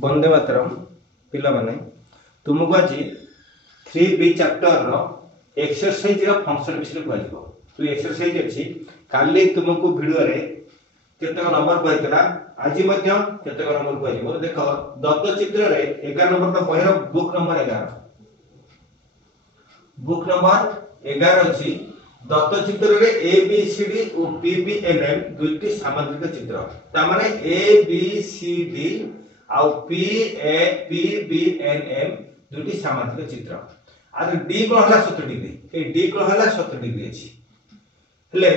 वंदे मातरम पिला माने तुमको आज 3B चैप्टर रो एक्सरसाइज रो फंक्शन विषय कहजिवो। तो एक्सरसाइज अछि काली तुमको वीडियो रे केते नंबर कहतला आज मध्य केते नंबर कहजिवो। देखो दत्त चित्र रे 11 नंबर तो पहिरो बुक नंबर 11 अछि। दत्त चित्र रे ए बी सी डी और पी बी एन एम दुईटी सामाजिक चित्र ता माने ए बी सी डी आउ पी बी एन एम दुईटी सामाजिक चित्र आर डी को हला 70 डिग्री ए डी को हला 70 डिग्री अछि हेले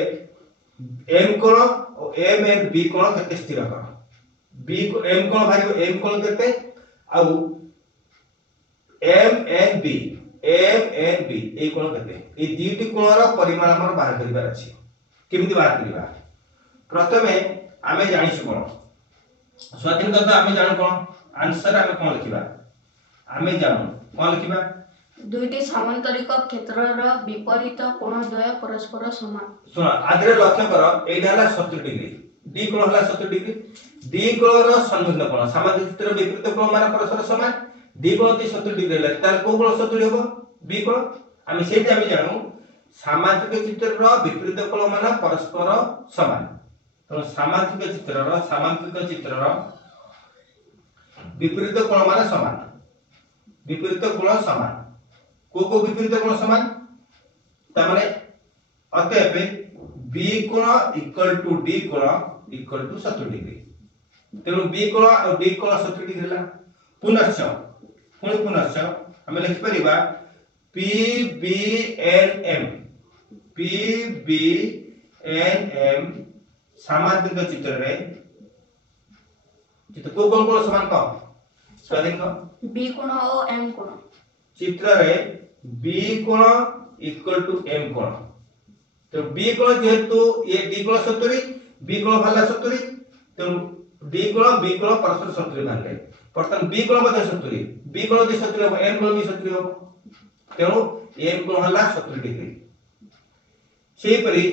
एम कोण और एम एंड बी कोण केते स्थिर कर बी को एम कोण भारियो एम कोण केते आउ एम एंड बी ए कोण केते ए दुईटी कोणर परिमाण हमर बाहर करिबार अछि। केमिति बाहर करिबा प्रथमे आमे जानिछु कोण स्वाधीन करता आमे जानु कोण आंसर आमे कोण लिखिबा आमे जानु कोण लिखिबा दुईटी समांतरिक क्षेत्रर विपरीत कोण द्वय परस्पर समान। सुना आदरे लक्ष्य कर एटा हला 70 डिग्री डी कोण हला 70 डिग्री डी कोणर सन्निहित कोण सामाजिक चित्र विपरीत कोण माने परस्पर समान डी कोण 70 डिग्री हला तार को कोण 70 हेबो बी कोण आमे सेटा आमे जानु सामाजिक चित्रर विपरीत कोण माने परस्पर समान। तो सामाजिक चित्रर विपरीत कोण माने समान विपरीत कोण समान को विपरीत कोण समान ता माने अतएव बी कोण इक्वल टू डी कोण इक्वल टू 70 डिग्री तेणु बी कोण और डी कोण 70 डिग्री हला। पुनश्च हम लिखि परिबा पी बी एन एम सामाजिक चित्र रे चित्र को कोण कोण समान क स्वाधीन क बी कोण और एम कोण चित्र रे बी कोण इक्वल टू एम कोण तो बी कोण जेहेतु ये डी कोण 70 बी कोण भाला 70 तो डी कोण बी कोण परस्पर 70 मानले प्रथम बी कोण मध्ये 70 बी कोण दी 70 हो एम कोण भी 70 हो तेणु एम कोण हला 70 डिग्री सेही परि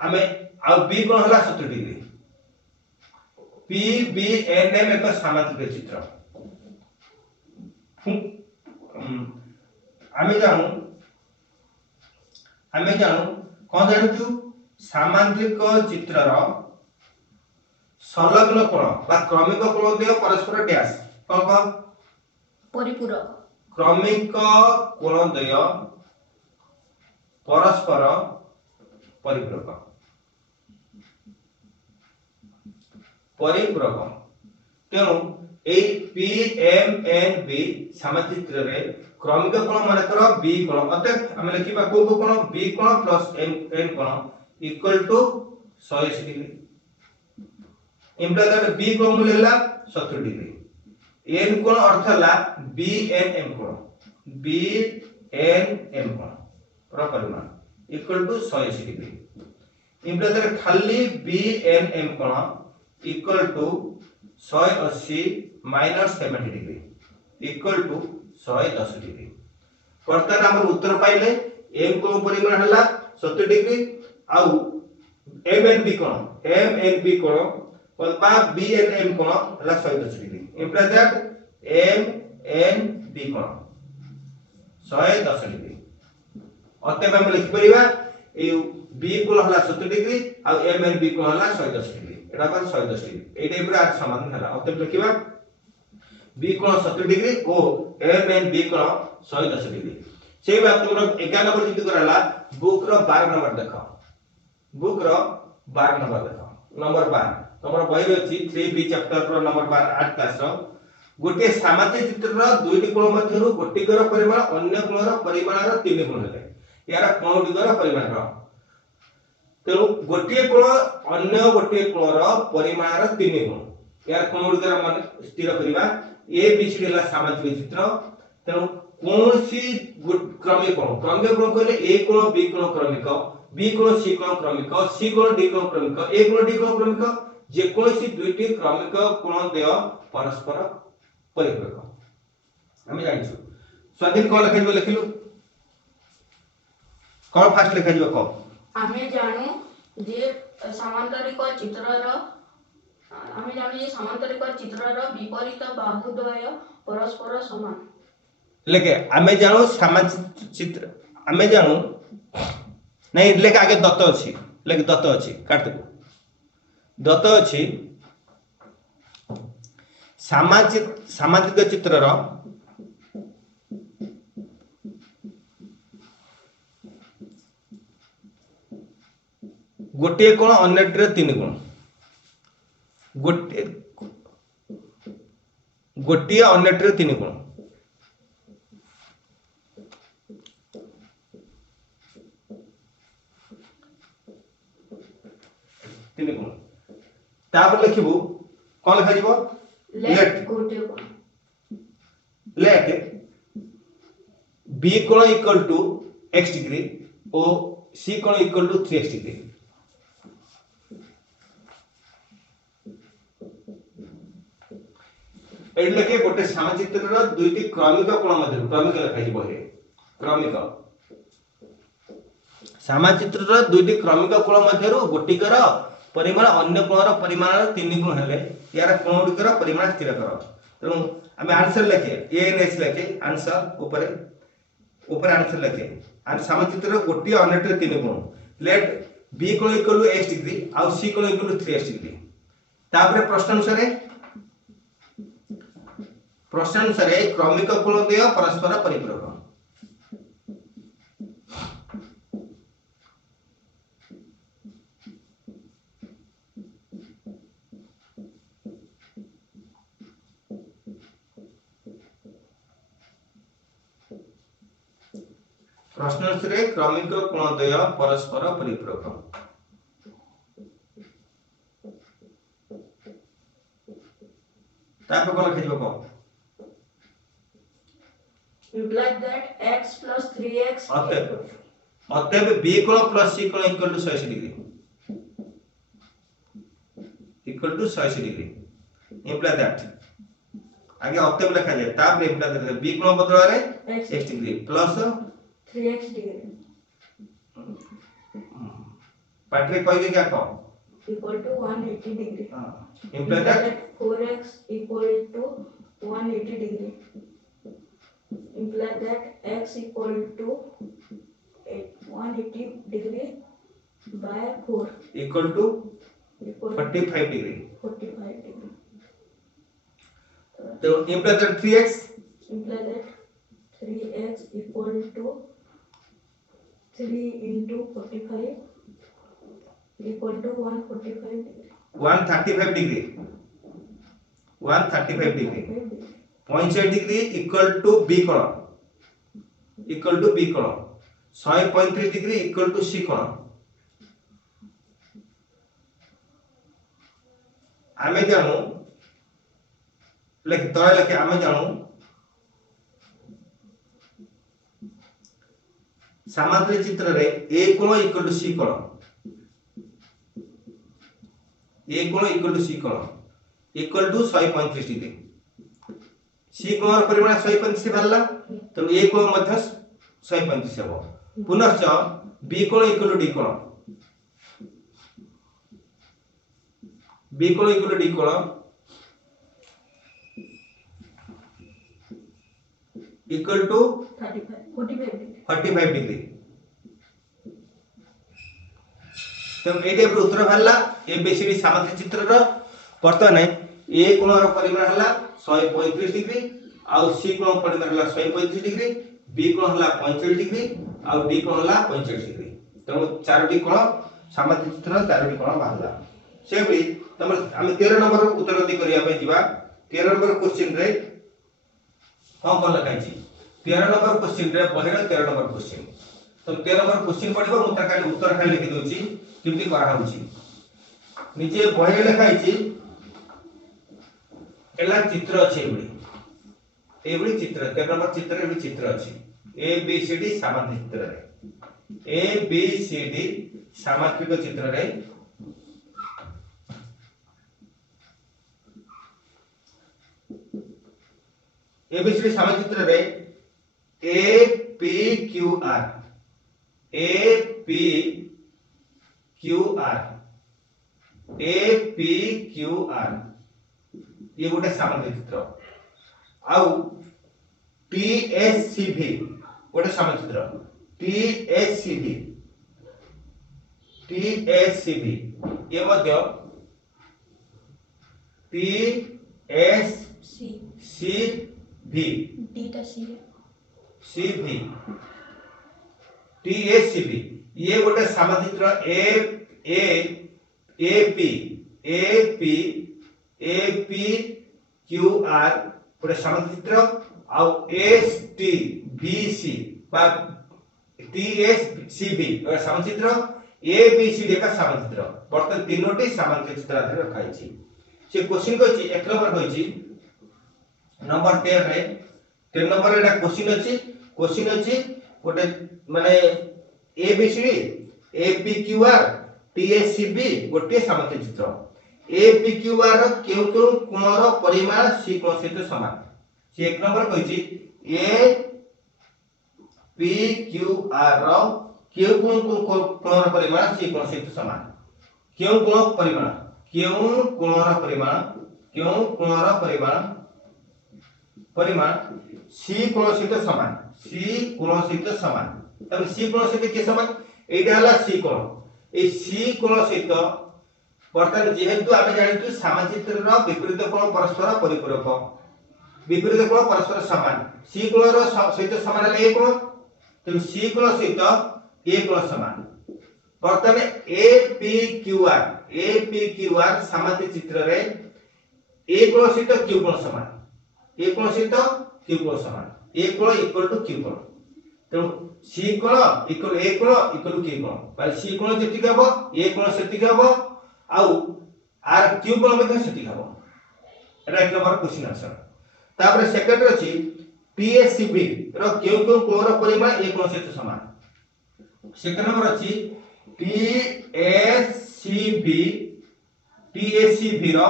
आमे आ बी कोण हला 70 degree P B N M एक सामाजिक चित्र आमे जानू कोन जानू सामाजिक चित्रर संलग्न कोण बा क्रमिक कोण देय परस्पर डैश कोन परिपूरक क्रमिक कोण देय परस्पर परिपूरक तेणु A P M N B सामाजिक चित्र रे क्रमिक कोण माने कर बी कोण अतः हम लिखिबा को कोण बी कोण प्लस एन कोण equal to 180 degree imply that B कोण मिलला 70 डिग्री एन कोण अर्थ हला बी एन एम कोण पूरा परिमाण equal to 180 degree imply that खाली बी एन एम कोण equal to 180 minus 70 degree equal to 110 degree. वर्तमान हमर उत्तर पाइले एम को परिमाण हला 70 डिग्री आउ एम एन बी कोण बा बी एन एम कोण हला 110 degree imply that M N B कोण 110 डिग्री अतः हम लिखि परिबा ए बी कोण हला 70 डिग्री आउ एम एन बी कोण हला 110 डिग्री एटा पर 110 डिग्री एटा पूरा समाधान हला अतः लिखिबा बी कोण 70 डिग्री और एम एन बी कोण 110 डिग्री सेही बात तुमरा 11 नंबर जितु करला बुक रो 12 नंबर देखो बुक रो 12 नंबर देखो नंबर 12 तमरा बही रे अछि 3B चैप्टर रो नंबर 12 8 क्लास रो गोटे सामाजिक चित्र रो दुईटी कोण मध्यरु गोटी कर परिमाण अन्य कोण रो परिमाण रो 3 गुण हेले यार कोण दिगर परिमाण रो तेणु गोटे कोण अन्य गोटे कोण रो परिमाण रो 3 गुण यार कोण दिगर मन स्थिर करिबा ए बी सी डी ला सामाजिक चित्र तेणु कोनसी क्रमिक कोण कहले ए कोण बी कोण क्रमिक बी कोण सी कोण क्रमिक सी कोण डी कोण क्रमिक ए कोण डी कोण क्रमिक जे कोनसी दुईटी क्रमिक कोण देय परस्पर परिपूरक हम जानिछु स्वाधीन कोण लिखिलु कोण फास्ट लिखा जिवो को आमे जानू जे समांतरिक चित्रर आमे जानु जे समांतरिक चित्रर विपरीत बाहुद्वय परस्पर समान। लेके आमे जानू सामाजिक चित्र आमे जानू नहीं लेके आगे दत्त अच्छी लेके दत्त अच्छी काट दे दत्त अच्छी सामाजिक सामाजिक चित्रर गोटे कोण अन्यटिर तीन कोण गोटे गोटे अन्यटिर तीन कोण तीन कोण तापर लिखिबु कोन लिखा जिवो लेट गोटे कोण लेट बी कोण इक्वल टू x डिग्री और सी कोण इक्वल टू 3x डिग्री एडलके गोटे समचित्रर दुईटी क्रमिक कोण मध्य क्रमिक लिखा जिवो हे क्रमिक समचित्रर दुईटी क्रमिक कोण मध्यरु गोटिकर परिमाण अन्य कोणर परिमाण 3 गुण हेले यार कोण गुटिकर परिमाण स्थिर कर तेणु आम आंसर लिखे एएनएस लिखे आंसर ऊपर ऊपर आंसर लिखे आन समचित्रर गोटी अन्यटर 3 गुण लेट बी कोण इक्वल टू x डिग्री आ सी कोण इक्वल टू 3x डिग्री तापर प्रश्न अनुसार क्रमिक कोणद्वय परस्पर परिपूरक प्रश्न अनुसार क्रमिक कोणद्वय परस्पर परिपूरक तापर कोन लिखिबो को implies that x plus 3x अतएव b कोण प्लस c कोण equal to 180 degree equal to 180 degree imply that आगे अतएव लिखा जाए तापर इंप्लाई दैट b कोण बदला रे x degree plus 3x degree पार्ट रे कहि क्या कहो equal to 180 degree imply that 4x equal to 180 degree imply that x equal to 180 degree by 4 equal to equal 45 degree 45 degree so imply that 3x imply that 3x equal to 3 into 45 equal to 145 degree 135 degree 135 degree 65 degree equal to B कोण equal to B कोण 135 degree equal to सी कोण आमे जानू लेख तळे लेखे आमे जानू समांतर चित्र रे ए कोण इक्वल टू सी कोण ए कोण इक्वल टू सी कोण इक्वल टू 135 डिग्री सी कोण परिमाण 135 बारला तो ए कोण मध्य 135 हेबो पुनश्च बी कोण इक्वल टू डी कोण बी कोण इक्वल टू डी कोण इक्वल टू 45 डिग्री तो ए टाइप उत्तर बारला एबीसीडी समांतर चित्रर वर्तमान ए कोणर परिमाण हला 135 डिग्री आउ सी कोण परिमाण हला 135 डिग्री बी कोण हला 45 डिग्री आउ डी कोण हला 45 डिग्री तेणु चारोटी कोण समांतर चित्र चारोटी कोण बाहला से भी तम हम 13 नंबर उत्तर दी करिया पे जीवा 13 नंबर क्वेश्चन रे हां कोन लखाई छी 13 नंबर क्वेश्चन रे बहेर 13 नंबर क्वेश्चन तो 13 नंबर क्वेश्चन पढिबो मु ता खाली उत्तर खाली लिखि दोची केमती करा होची नीचे बहेर लखाई छी एला चित्र अछि एबडी चित्र 13 नंबर चित्र एबडी चित्र अछि ए बी सी डी समांतर चित्र रे ए बी सी डी सामांतरिक चित्र रे ए बी सी डी समांतर चित्र रे ए P Q R A P Q are ये गोटे सामांतरिक चित्र आउ टी एस सी भी गोटे सामांतरिक चित्र टी एस सी भी ये मध्य टी एस सी सी भी डीटा सी सी भी टी एस सी भी ये गोटे सामांतरिक चित्र ए पी क्यू आर गोटे सामांतरिक चित्र आउ एस टी बी सी बा टी एस सी बी गोटे सामांतरिक चित्र ए बी सी डी का सामांतरिक चित्र बर्तमान तीनोटी सामांतरिक चित्र आधार रखा है से क्वेश्चन को एक नंबर होइछि नंबर 10 रे 10 नंबर एटा क्वेश्चन अछि गोटे माने A B C D A P Q R T S C B गोटे सामांतरिक चित्र ए पी क्यू आर रो केउ कोणर परिमाण सी कोण सहित समान से एक नंबर कहिछि ए पी क्यू आर रो केउ कोणर परिमाण सी कोण सहित समान केउ कोणर परिमाण सी कोण सहित समान तब सी कोण सहित के समान एटा हला सी कोण ए सी कोण सहित बर्तमान जेहेतु आमे जानितु सामांतरिक चित्रर विपरीत कोण परस्पर परिपूरक विपरीत कोण परस्पर समान सी कोणर सहित समान हले ए कोण तब सी कोण सहित ए कोण समान बर्तमान ए पी क्यू आर सामांतरिक चित्र रे ए कोण सहित क्यू कोण समान ए कोण सहित क्यू कोण समान ए कोण इक्वल टू क्यू कोण तो सी कोण इक्वल ए कोण इक्वल क्यू कोण बाय सी कोण जेतिक हबो ए कोण सेतिक हबो आउ आर क्यू कोण मध्ये सेतिक हबो एटा एक नंबर क्वेश्चन आंसर तापर सेकंड अछि टीएससीबी रो केउ कोणर परिमाण ए कोण सहित समान सेकंड नंबर अछि टीएससीबी रो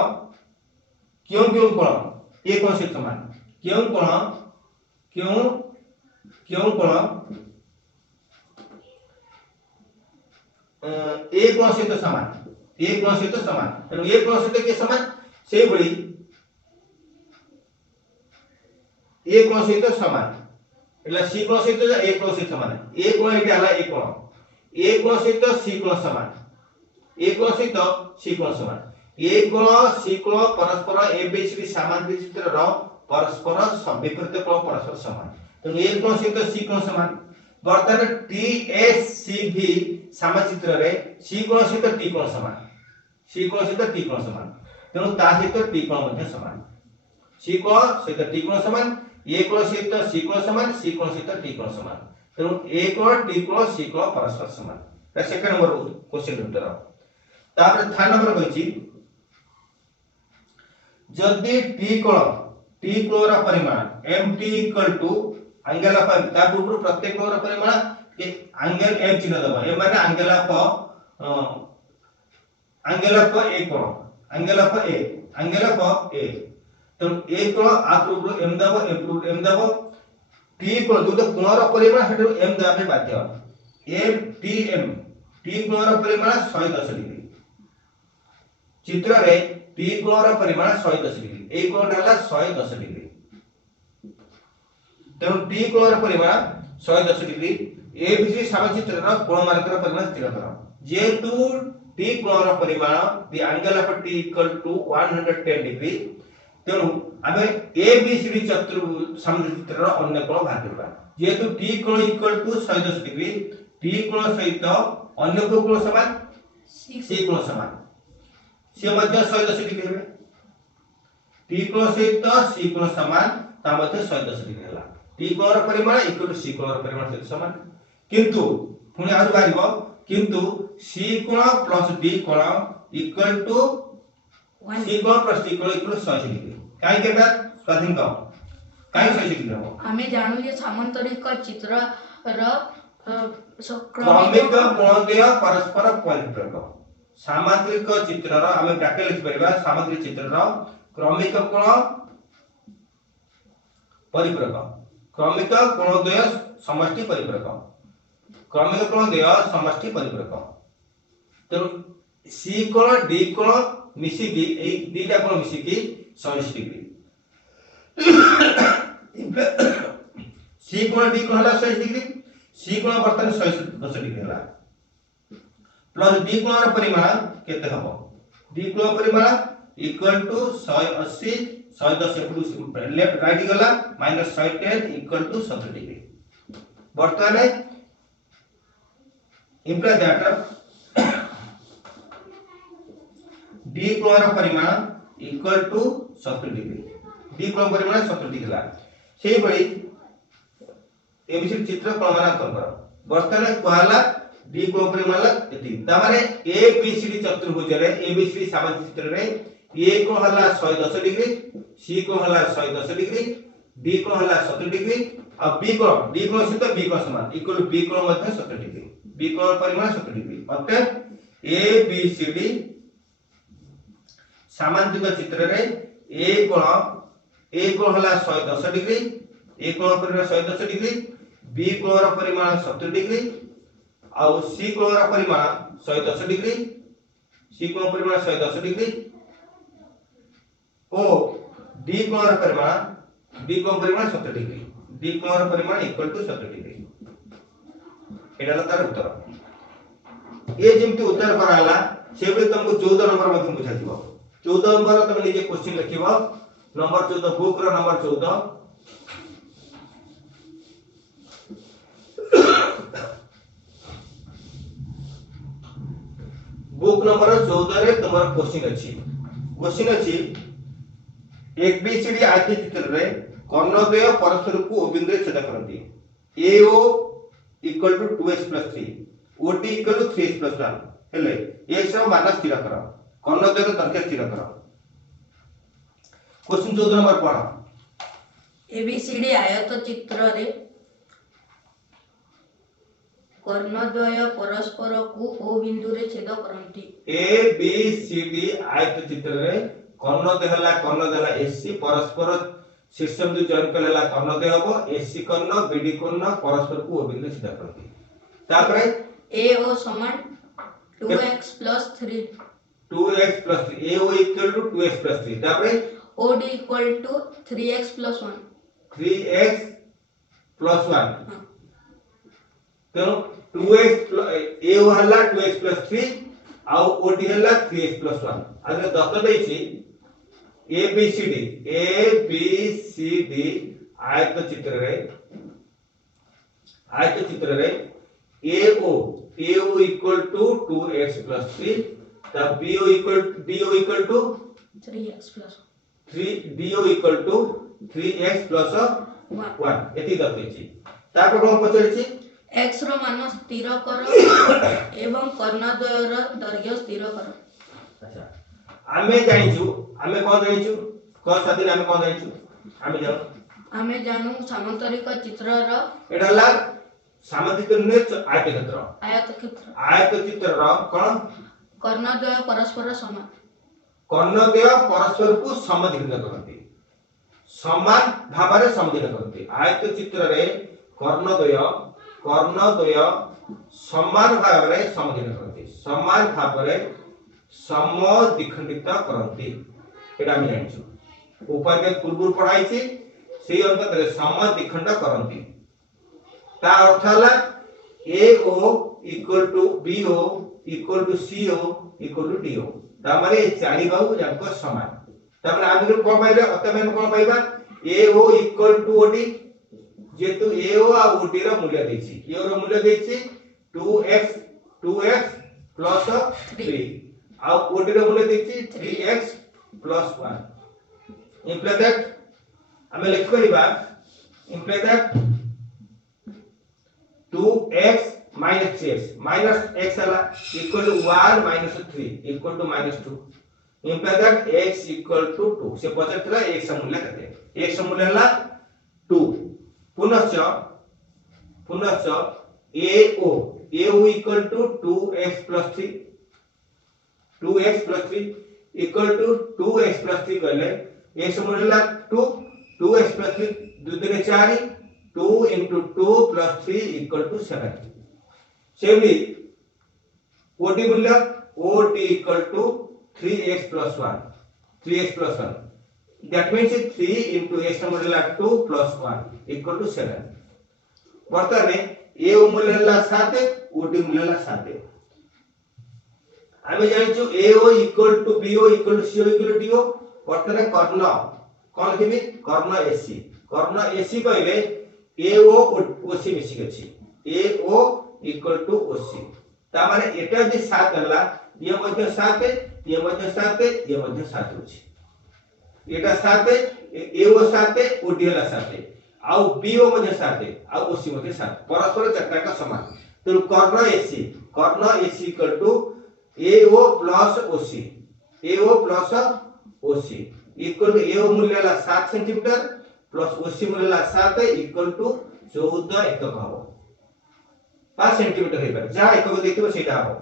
केउ कोण ए कोण सहित समान केउ कोण ए कोण सहित समान तेणु ए कोण सहित के समान से बड़ी ए कोण सहित समान एला सी कोण सहित ए कोण सहित समान ए कोण एटा हला ए कोण सहित सी कोण समान ए कोण सहित सी कोण समान ए कोण सी कोण परस्पर ए बी सी डी सामांतरिक चित्रर परस्पर विपरीत कोण परस्पर समान तेणु ए कोण सहित सी कोण समान बर्तमान टी एस सी भी सामांतरिक चित्र रे सी कोण सहित टी कोण समान तेणु ता सहित टी कोण मध्ये समान सी कोण सहित टी कोण समान ए कोण सहित सी कोण समान सी कोण सहित टी कोण समान तेणु ए कोण टी कोण सी कोण परस्पर समान ता सेकंड नंबर क्वेश्चन उत्तर तापर थर्ड नंबर कहिछि जदि टी कोणर परिमाण M T equal to angle of ता पूर्व प्रत्येक कोणर परिमाण के एंगल एम चिन्ह दबा ए माने एंगल ऑफ ए तो ए कोण आ पूर्व एम दबो टी कोण जो कोणर परिमाण हेतु एम दबा बाध्य एम टी कोणर परिमाण 110 डिग्री चित्र रे टी कोणर परिमाण 110 डिग्री ए कोण हला 110 डिग्री तेणु टी कोणर परिमाण 110 डिग्री ए बी सी सामांतरिक चित्रर कोण मानकर परिमाण स्थिर करा जेतु टी कोणर परिमाण the angle of T equal to 110 degree तेणु आमे ए बी सी डी चतुर्भुज सामांतरिक चित्रर अन्य कोण बाहर करबा जेतु टी कोण इक्वल टू 110 डिग्री टी कोण सहित अन्य कोण समान सी कोण समान से मध्य 110 डिग्री हेबे टी कोण सहित सी कोण समान ता मध्य 110 डिग्री हला टी कोणर परिमाण इक्वल टू सी कोणर परिमाण सहित समान किंतु पुणी आउ बारिबो किंतु सी कोण प्लस डी कोण इक्वल टू सी कोण प्लस डी कोण इक्वल 180 डिग्री काई केबा स्वाधीन का काई 180 डिग्री हो हमें जानू जे सामांतरिक चित्र र क्रमिक कोणद्वय परस्पर परिपूरक सामांतरिक चित्रर हमें ब्रैकेट लिख परिबा सामांतरिक चित्रर क्रमिक कोण परिपूरक क्रमिक कोणद्वय समष्टि परिपूरक क्रमिक कोणद्वय समष्टि परिपूरक तो सी कोण डी कोण मिसिकी ए दीटा कोण मिसिकी 180 डिग्री सी कोण डी कोण हला 180 डिग्री सी कोण बर्तन 110 डिग्री हला प्लस डी कोण र परिमाण केते हबो डी कोण परिमाण इक्वल टू 180 110 एपटू लेफ्ट राइट गला माइनस 110 इक्वल टू 70 डिग्री बर्तन इंप्लाई दैट डी कोण र परिमाण इक्वल टू 70 डिग्री डी कोण परिमाण 70 डिग्री ला सेही बळी एबिसी चित्र प्रमाणांकन कर बर्तन कहला डी कोण परिमाण ला एति ता माने ए बी सी डी चतुर्भुज रे ए बी सी डी सामान्य चित्र रे ए कोण हला 110 डिग्री सी कोण हला 110 डिग्री डी कोण हला 70 डिग्री और बी कोण डी कोण सहित बी कोण समान इक्वल बी कोण मध्ये 70 डिग्री बी कोण परिमाण 70 डिग्री अतः ए बी सी डी सामांतिक चित्र रे ए कोण हला 110 डिग्री ए कोण परिमाण 110 डिग्री बी कोण र परिमाण 70 डिग्री और सी कोण र परिमाण 110 डिग्री सी कोण परिमाण 110 डिग्री ओ डी कोण र परिमाण 70 डिग्री डी कोण र परिमाण इक्वल टू 70 डिग्री एडाला तार उत्तर ए जेमति उत्तर कराला सेबे तुमको 14 नंबर मध्ये बुझा दिबो 14 नंबर तुम निजे क्वेश्चन लिखिबो नंबर 14 बुक रो नंबर 14 बुक नंबर 14 रे तुमर क्वेश्चन अछि एक बी सी डी आयत चित्र रे कर्णद्वय परस्पर को ओ बिंदु छेद करंती A O equal to 2x + 3 O T equal to 3x + 1 हेले x रो मान स्थिर कर कर्णद्वय रो दर्घ्य स्थिर कर क्वेश्चन 14 नंबर पढ़ एबीसीडी आयत चित्र रे कर्णद्वय परस्पर को ओ बिंदु रे छेद करंती ए बी सी डी आयत चित्र रे कर्णद्वय हला एसी परस्पर शीर्ष बिंदु चयन कलेला कर्णद्वय हबो एसी कर्ण बीडी कर्ण परस्पर को ओ बिंदु छेद करंती तापरे ए ओ समान 2x + 3 2x + 3 A O equal to 2x + 3 तापरे O D equal to 3x + 1 3x + 1 तेनो 2x ए ओ हला 2x + 3 आ ओ डी हला 3x + 1 आदरे दत्त देछि ए बी सी डी आयत चित्र रे ए ओ इक्वल टू 2x + 3 तब D O equal to 3x + 3x + 1 एति दत्त देछि तापर कोन पचरिछि x रो मान स्थिर कर एवं कर्णद्वय रो दैर्घ्य स्थिर कर अच्छा आमे कोन जानिछु क साथी आमे कोन जानिछु आमे जानू सामांतरिक चित्र रो एटा ला सामांतरिक ने आयत चित्र रो कोन कर्णद्वय परस्पर समान कर्णद्वय परस्पर को समद्विखंडित करंती समान भाबरे समद्विखंडित करंती आयत चित्र रे कर्णद्वय समान भाबरे समद्विखंडित करंती समान भाबरे समद्विखंडित करंती एटा हम जानिछु ऊपर के पूर्व पढ़ाई छी सेही अंक रे समद्विखंड करंती ता अर्थ हला A O equal to B O equal to C O equal to D O ता माने चारि बाहु जाक समान ता माने आदि कोन पाइले अतमेन कोन पाइबा A O equal to O D जेतु ए ओ आ ओ डी रो मूल्य देछि ए रो मूल्य देछि 2x + 3 आ ओ डी रो मूल्य देछि 3x + 1 इंप्लाई दैट हमें लिख परिबा imply that 2x - 3x - x हला equal to 1 - 3 equal to -2 imply that x equal to 2 से पचतला x मूल्य कते x मूल्य हला 2 पुनश्च a o equal to 2x + 3 equal to 2x + 3 करले x मूल्य हला 2x + 3 2 3 4 2 * 2 + 3 = 7 सेमली ओडी मूल्य OT equal to 3x plus 1. 3x plus 1. That means 3 into x number 2 plus 1 equal to 7. बर्तमान ए मूल्य हला 7 OT मूल्य हला 7. आमे जानिछु AO equal to BO equal to CO equal to DO. बर्तमान कर्ण कोन केबी कर्ण AC. कर्ण AC कहले AO OC मिसी गछि. AO equal to OC. ता माने एटा जे 7 हला ये मध्ये 7 ये मध्ये 7 ये मध्ये 7 होछि. एटा 7 AO 7 OD हला 7 आउ BO मध्ये 7 आउ OC मध्ये 7 परस्पर चक्र का समान. तो कर्ण AC equal to AO plus OC AO plus OC equal to AO मूल्य हला 7 सेंटीमीटर प्लस OC मूल्य हला 7 इक्वल टू 14 एकक हबो. 5 सेंटीमीटर हे पर जा एकक देखिबो सेटा हबो.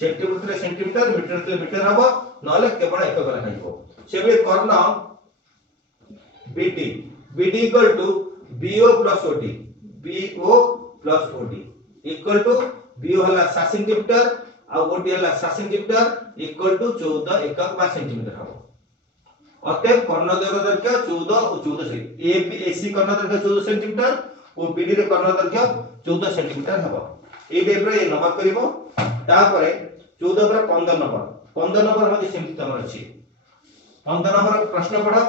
सेंटीमीटर सेंटीमीटर मीटर मीटर हबो नले केवल एकक लखाइबो. सेबे कर्ण BD equal to BO plus OD equal to BO हला 7 सेंटीमीटर आ OD हला 7 सेंटीमीटर इक्वल टू 14 एकक 5 सेंटीमीटर हबो. अतः कर्ण दैर्घ्य 14 और 14 से AC कर्ण दैर्घ्य 14 सेंटीमीटर और BD रे कर्ण दैर्घ्य 14 सेंटीमीटर हबो. ए टाइप रे नंबर करिवो. तापरे 14 पर 15 नंबर मध्ये सेमति तमर अछि. 15 नंबर प्रश्न पढ़ो.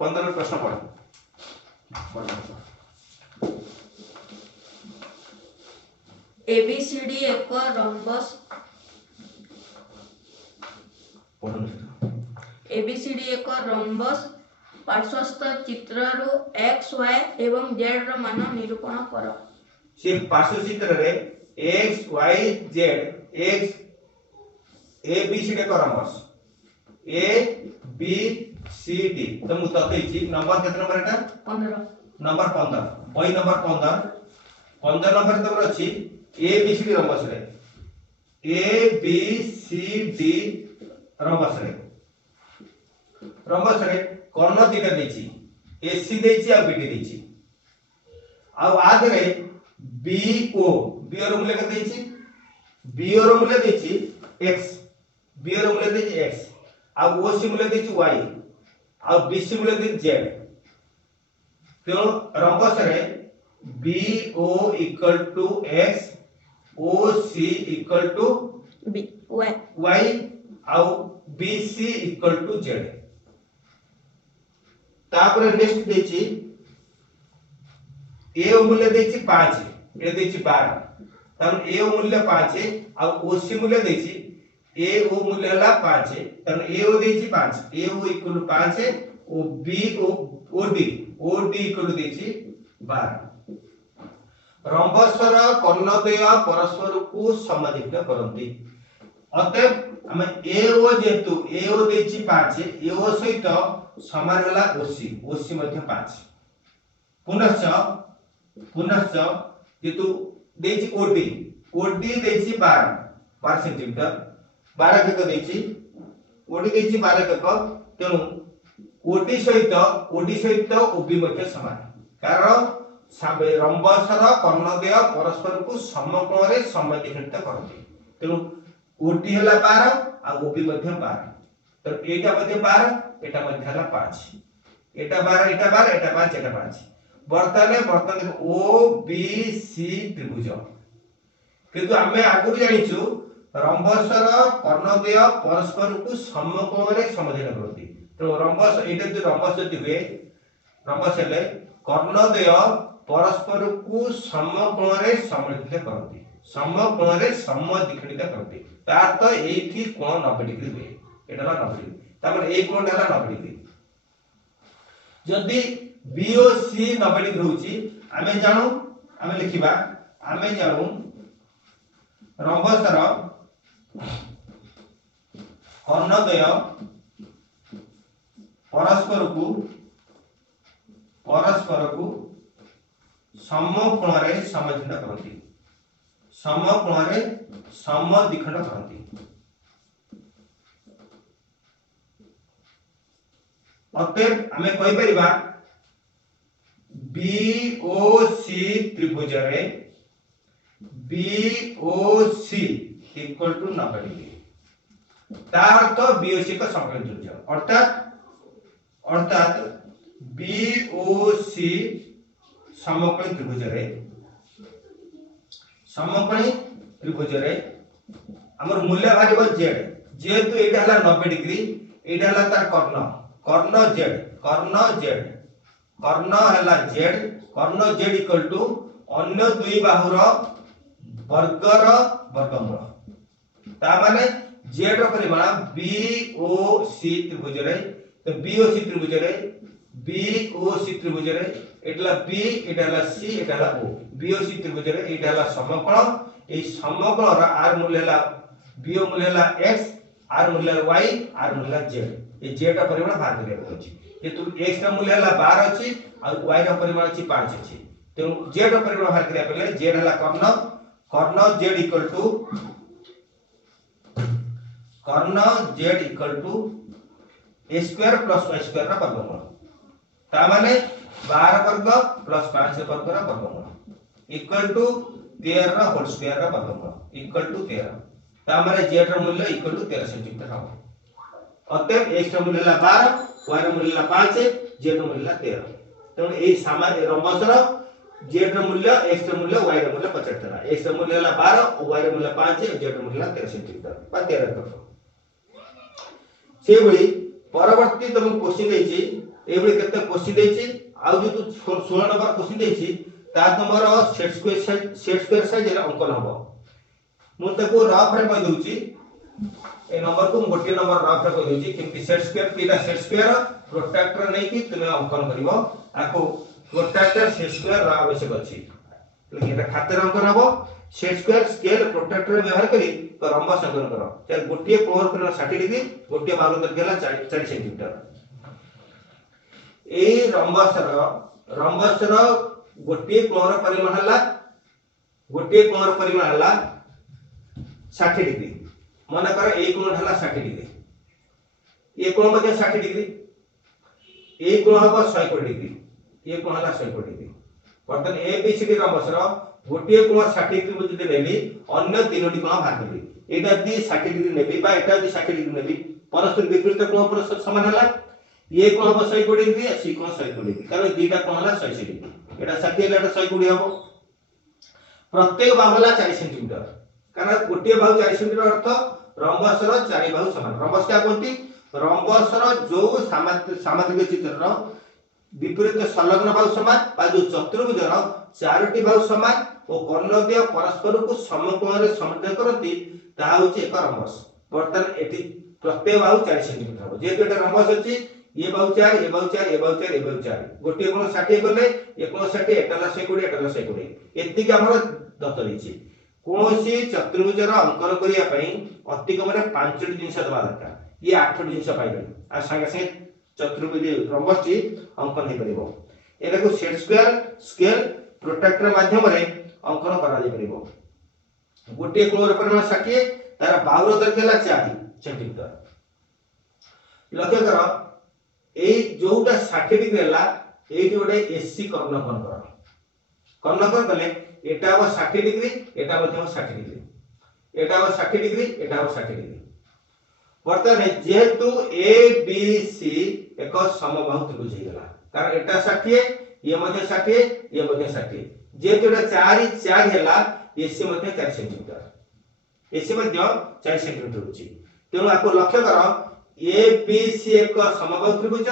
15 नंबर प्रश्न पढ़ो. ABCD एक रम्बस ABCD एक रम्बस पार्श्वस्थ चित्ररु x y एवं z ର मान निरूपण कर. से पार्श्व चित्र रे x y z x a b c d का rhombus a b c d तो मुतते छी नंबर केतना नंबर एटा 15 नंबर 15 बई नंबर 15 नंबर तमर अछि a b c d rhombus रे a b c d rhombus रे कर्ण दिटा देछि AC देछि आ BD देछि आ आगे BO रो मूल्य के देछि BO रो मूल्य देछि x BO रो मूल्य देछि x आ OC मूल्य देछि y आ BC मूल्य देछि z. तो रम्बस रे BO equal to x OC equal to y आ BC इक्वल टू z. तापर नेक्स्ट देछि A मूल्य देछि 5 ए देछि 12 तन A मूल्य 5 आ OC मूल्य देछि AO मूल्य हला 5 तन AO देछि 5 AO इक्वल टू 5 ओ BO OD इक्वल टू देछि 12. रम्बसर कर्णद्वय परस्पर को समद्विख करंती. अतः हम AO जेतु AO देछि 5 AO सहित समान हला OC मध्ये 5 पुनश्च जेतु देछि OD देछि 12 सेंटीमीटर 12 एकक देछि OD देछि 12 एकक. तेनु OD सहित OB मध्ये समान कारण रम्बसर कर्णद्वय परस्पर को समकोण रे समद्विखंडित करंती. तेनु OD हला 12 आ OB मध्ये 12 तो एटा मध्ये 12 एटा मध्ये हला 5 एटा 12 एटा 12 एटा 5 एटा 5 वर्तमान OBC त्रिभुज. किंतु आमे आगु जानिछु रम्बसर कर्णद्वय परस्पर को समकोण रे समद्विखंडित करंती. तो रम्बस एटा जो रम्बस जति हुए रम्बस हेले कर्णद्वय परस्पर को समकोण रे समद्विखंडित करंती समकोण रे समद्विखंडित करंती. तार तो एठी कोण 90 डिग्री हुए एटा 90 डिग्री तापर ए कोण हला 90 डिग्री. जदी BOC 90 डिग्री होची आमे लिखिबा आमे जानू रम्बसर कर्णद्वय परस्पर को समकोण रे समद्विखंडित करंती समकोण रे समद्विखंडित करंती. अतः हमें कहि परिबा BOC त्रिभुज रे BOC इक्वल टू 90 डिग्री तार अर्थ बीओसी का समकोण त्रिभुज अर्थात बीओसी समकोण त्रिभुज रे हमर मूल्य भारिबो जेड जेहेतु एटा हला 90 डिग्री एटा हला तार कर्ण जेड इक्वल टू अन्य दुई बाहुर वर्गर वर्गमूल ता माने जेड रो परिमाण बीओसी त्रिभुज रे तो बीओसी त्रिभुज रे एटला बी एटाला सी एटाला ओ बीओसी त्रिभुज रे एटाला समकोण ए समकोण रा आर मूल्य हला बीओ मूल्य हला x आर मूल्य हला y आर मूल्य हला z ए z रा परिमाण बाहर करिया अछि जेतु x रा मूल्य हला 12 अछि और y रा परिमाण अछि 5 अछि तेनु z रा परिमाण बाहर करिया पले z हला कर्ण z equal to a square plus y square रा वर्गमूल ता माने 12 वर्ग प्लस 5 वर्ग रा वर्गमूल इक्वल टू 13 रा होल स्क्वायर रा वर्गमूल इक्वल टू 13 ता माने z रा मूल्य इक्वल टू 13 सेंटीमीटर हो अतएव x रा मूल्य 12 y रा मूल्य 5 z रा मूल्य 13 तेणु ए सामान्य रंबसर z रा मूल्य x रा मूल्य y रा मूल्य 50 था x रा मूल्य 12 और y रा मूल्य 5 z रा मूल्य 13 सेंटीमीटर बा 13 करतो से बळी परवर्ती तुम क्वेश्चन देछि ए बळी केते क्वेश्चन देछि आ जो तू 16 नंबर क्वेश्चन देछि ता तुमर सेट स्क्वायर साइज रे अंकन हबो मु ताको रफ रे कहि दउछि ए नंबर को गोटे नंबर रफ रे कहि दउछि किंतु सेट स्क्वायर केटा सेट स्क्वायर प्रोट्रैक्टर नै कि तुमे अंकन करिवो आको प्रोट्रैक्टर सेट स्क्वायर रा आवश्यक अछि लेकिन एटा खातिर अंकन हबो सेट स्क्वायर स्केल प्रोट्रैक्टर व्यवहार करी तो रंबस अंकन करो चाहे गोटे कोण पर 60 डिग्री गोटे बाहु तक गेला 40 सेंटीमीटर ए रंबस रो गोटे कोण परिमाण हला 60 डिग्री मन कर ए कोण हला 60 डिग्री ए कोण मध्ये 60 डिग्री ए कोण हबो 120 डिग्री ए कोण हला 120 डिग्री वर्तमान ए बी सी डी रंबस रो गोटे कोण 60 डिग्री मध्ये नेली अन्य तीनोटी कोण भाग करली एटा दी 60 डिग्री नेबी बा एटा दी 60 डिग्री नेबी परस्पर विपरीत कोण पर समान हला ये कोण हबो 120 डिग्री आ सी कोण 120 डिग्री कारण दीटा कोण हला 180 डिग्री एटा 60 एटा 120 हबो प्रत्येक बाहु हला 4 सेंटीमीटर कारण गोटे बाहु 4 सेंटीमीटर अर्थ रंबस रो 4 बाहु समान रंबस क्या कोंती रंबस रो जो सामाजिक चित्र रो विपरीत संलग्न बाहु समान बा जो चतुर्भुज रो चारोटी बाहु समान और कर्णद्वय परस्पर को समकोण रे समद्वय करती ता होची एक रंबस वर्तमान एटी प्रत्येक बाहु 4 सेंटीमीटर हबो जेतु एटा रंबस अछि ये बाहु 4 ये बाहु 4 ये बाहु 4 ये बाहु 4 गोटे कोण 60 गले ये कोण 60 एटाला 120 एटाला 120 एति के हमर दत रहिछि कोनोसी चतुर्भुज रो अंकन करिया पई अति कम रे 5 टी जिंस दबा दरकार ये 8 टी जिंस पाइबे आ संगे संगे चतुर्भुज रंबस टी अंकन हे परिबो एटा को सेट स्क्वायर स्केल प्रोट्रैक्टर माध्यम रे अंकन करा जे परिबो गोटे कोण रो परिमाण 60 तार बाहुर दर केला 4 सेंटीमीटर लक्ष्य करो ए जोटा 60 डिग्री हला एटी ओडे एससी कर्णकोण कले एटा हो 60 डिग्री एटा मध्ये 60 डिग्री एटा हो 60 डिग्री एटा हो 60 डिग्री वर्तमान जेहेतु ए बी सी एक समबाहु त्रिभुज हे गला कारण एटा 60 ये मध्ये 60 ये मध्ये 60 जेहेतु एटा 4 हला एसी मध्ये 4 सेंटीमीटर एसी मध्ये 4 सेंटीमीटर होची तेनु आको लक्ष्य करो ए बी सी एक समबाहु त्रिभुज ए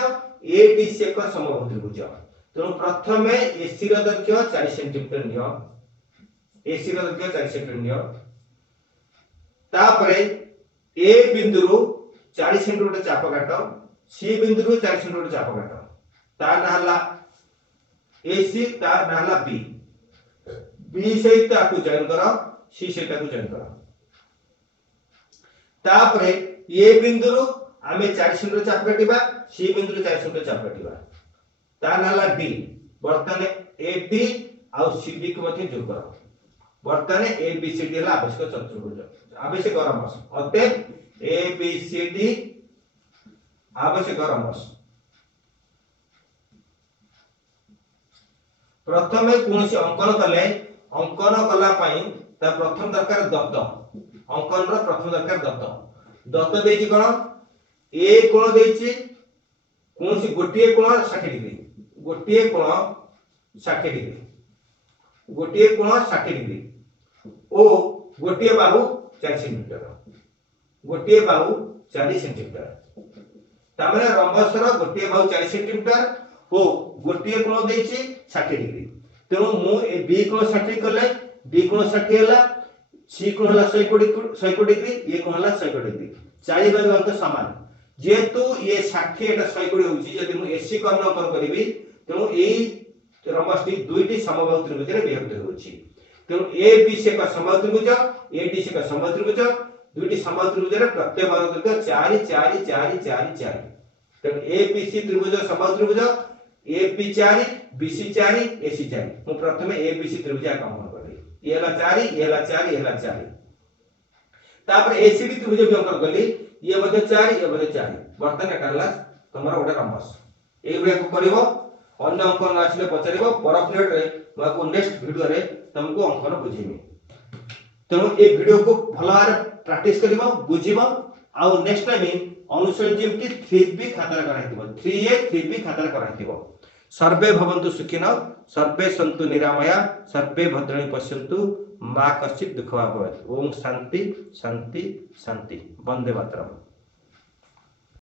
डी सी एक समबाहु त्रिभुज तेनु प्रथमे एसी रो दैर्घ्य 4 सेंटीमीटर नियो एसी रो दैर्घ्य 4 सेंटीमीटर नियो तापरे ए बिंदु रु 40 सेंटीमीटर चाप काटो सी बिंदु रु 40 सेंटीमीटर चाप काटो ता नहला एसी ता नहला बी बी सहित आकु जॉइन करो सी सहित आकु जॉइन करो तापरे ए बिंदु रु आमे 40 सेंटीमीटर चाप काटिबा सी बिंदु रु 40 सेंटीमीटर चाप काटिबा ता नहला डी वर्तमान A D uh C D को मध्ये जोड़ करो वर्तमान ए बी सी डी हला आवश्यक चतुर्भुज आवश्यक रंबस अतएव ए बी सी डी आवश्यक रंबस प्रथमे कोनसी अंकन कला पई ता प्रथम दरकार दत्त अंकन रो प्रथम दरकार दत्त दत्त देछि कोण ए कोण देछि कौन सी गोटे कोण 60 डिग्री गोटे कोण 60 डिग्री गोटे कोण 60 डिग्री ओ गोटे बाहु 4 सेंटीमीटर गोटे बाहु 40 सेंटीमीटर तामने रंबसर गोटे बाहु 40 सेंटीमीटर ओ गोटे कोण देछि 60 डिग्री तेणु मु ए बी कोण 60 करले बी कोण 60 हैला सी कोण हला 120 डिग्री ए कोण हला 120 डिग्री चारि भाग अंक समान जेतु ये 60 एटा 120 होची यदि मु एसी कर्ण अंकन करबी तेणु एई रंबसटी दुईटी समबाहु त्रिभुज रे विभक्त होची तेणु ए बी से का समबाहु त्रिभुज ए डी से का समबाहु त्रिभुज दुईटी समबाहु त्रिभुज रे प्रत्येक बाहु दৈর্ঘ্য 4 4 4 4 4 तेणु ए बी सी त्रिभुज समबाहु त्रिभुज ए बी 4 बी सी 4 ए सी 4 मु प्रथमे ए बी सी त्रिभुज आकलन करली ए हला 4 ए हला 4 ए हला 4 तापर ए सी डी त्रिभुज भी अंकन करली ये मध्ये 4 ये मध्ये 4 वर्तन एटाला तमरा ओडा रंबस एई भलिया को करिवो अन्य अंकन आछले पचारिबो पर प्लेट रे माको नेक्स्ट वीडियो रे तुमको अंकन बुझेमी तेणु ए वीडियो को भलार प्रैक्टिस करिवो बुझिबो आ नेक्स्ट टाइम अनुसरण जेमति 3b खाता कराइतिबो 3a 3b खाता कराइतिबो सर्वे भवन्तु सुखिनः सर्वे सन्तु निरामया सर्वे भद्राणि पश्यन्तु मा कश्चित् दुःखभाग् भवेत् ओम शांति शांति शांति वंदे मातरम।